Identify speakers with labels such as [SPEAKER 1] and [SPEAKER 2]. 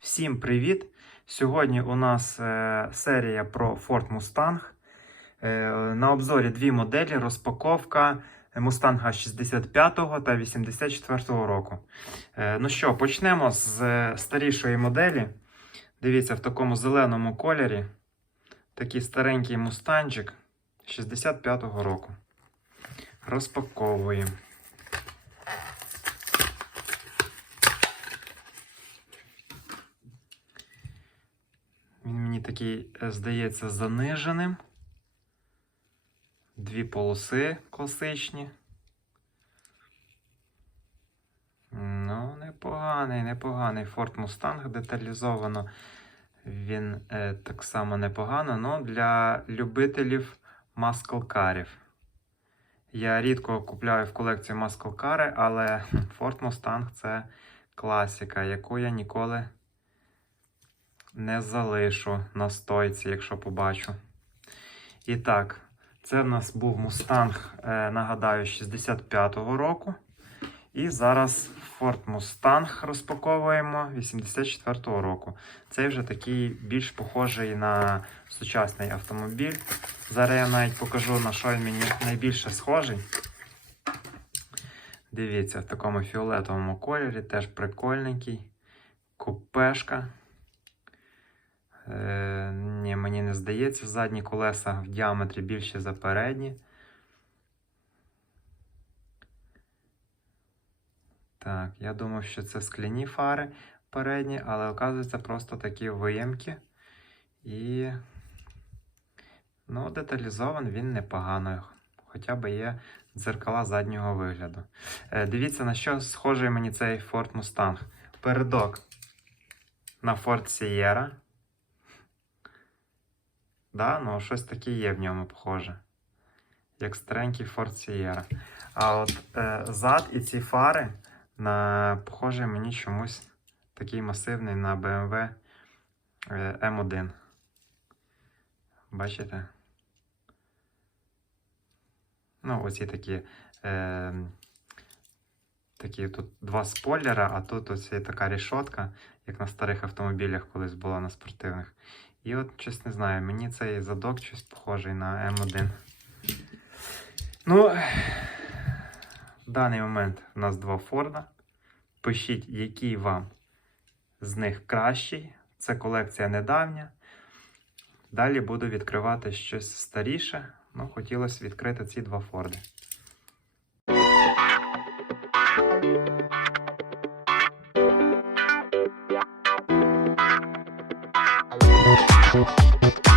[SPEAKER 1] Всім привіт! Сьогодні у нас е, серія про Ford Mustang. Е, на обзорі дві моделі: розпаковка Mustang 65 та 84 року. Е, ну що, почнемо з старішої моделі. Дивіться, в такому зеленому кольорі. Такий старенький мустанчик 65-го року. Розпаковуємо. Він мені такий, е, здається, заниженим. Дві полоси класичні. Ну, непоганий, непоганий Ford Mustang деталізовано. Він е, так само непогано, але для любителів маскалкарів. Я рідко купляю в колекцію маскалкари, але Ford Mustang це класика, яку я ніколи не залишу на стойці, якщо побачу. І так, це в нас був Mustang, е, нагадаю, 65-го року. І зараз Ford Mustang розпаковуємо 84-го року. Цей вже такий більш похожий на сучасний автомобіль. Зараз я навіть покажу, на що він мені найбільше схожий. Дивіться, в такому фіолетовому кольорі, теж прикольненький. Купешка. Е, ні, мені не здається, задні колеса в діаметрі більше за передні. Так, я думав, що це скляні фари передні, але оказується просто такі виємки. І ну, деталізований він непогано. Хоча б є дзеркала заднього вигляду. Е, дивіться, на що схожий мені цей Ford Mustang. Передок на Ford Sierra. Да, ну щось таке є в ньому похоже. Як старенький Ford Sierra. А от е, зад і ці фари на похоже мені чомусь такий масивний на BMW е, M1. Бачите? Ну, оці такі. Е, Такі тут два спойлера, а тут ось така рішотка, як на старих автомобілях колись була на спортивних. І от щось не знаю, мені цей задок щось похожий на М1. Ну, Даний момент у нас два Форда. Пишіть, який вам з них кращий. Це колекція недавня. Далі буду відкривати щось старіше. Ну, хотілося відкрити ці два Форди. Thank you.